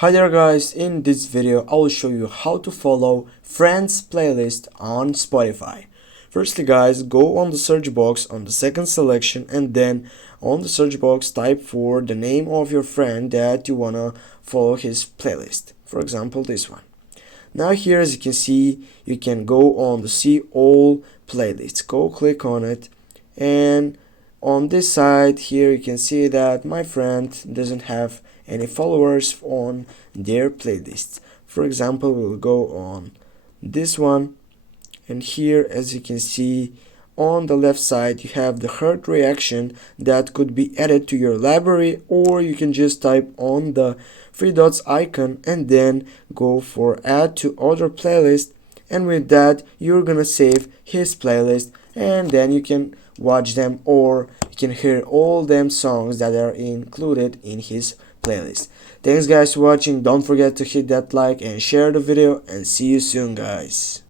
Hi there guys, in this video I will show you how to follow friends playlist on Spotify. Firstly guys, go on the search box on the second selection and then on the search box type for the name of your friend that you wanna follow his playlist. For example, this one. Now here, as you can see, you can go on the see all playlists. Go click on it, and on this side here you can see that my friend doesn't have any followers on their playlists. For example, we'll go on this one, and here, as you can see, on the left side you have the heart reaction that could be added to your library, or you can just type on the three dots icon and then go for add to other playlist, and with that you're gonna save his playlist, and then you can watch them or you can hear all them songs that are included in his playlist. Thanks guys for watching. Don't forget to hit that like and share the video, and see you soon guys.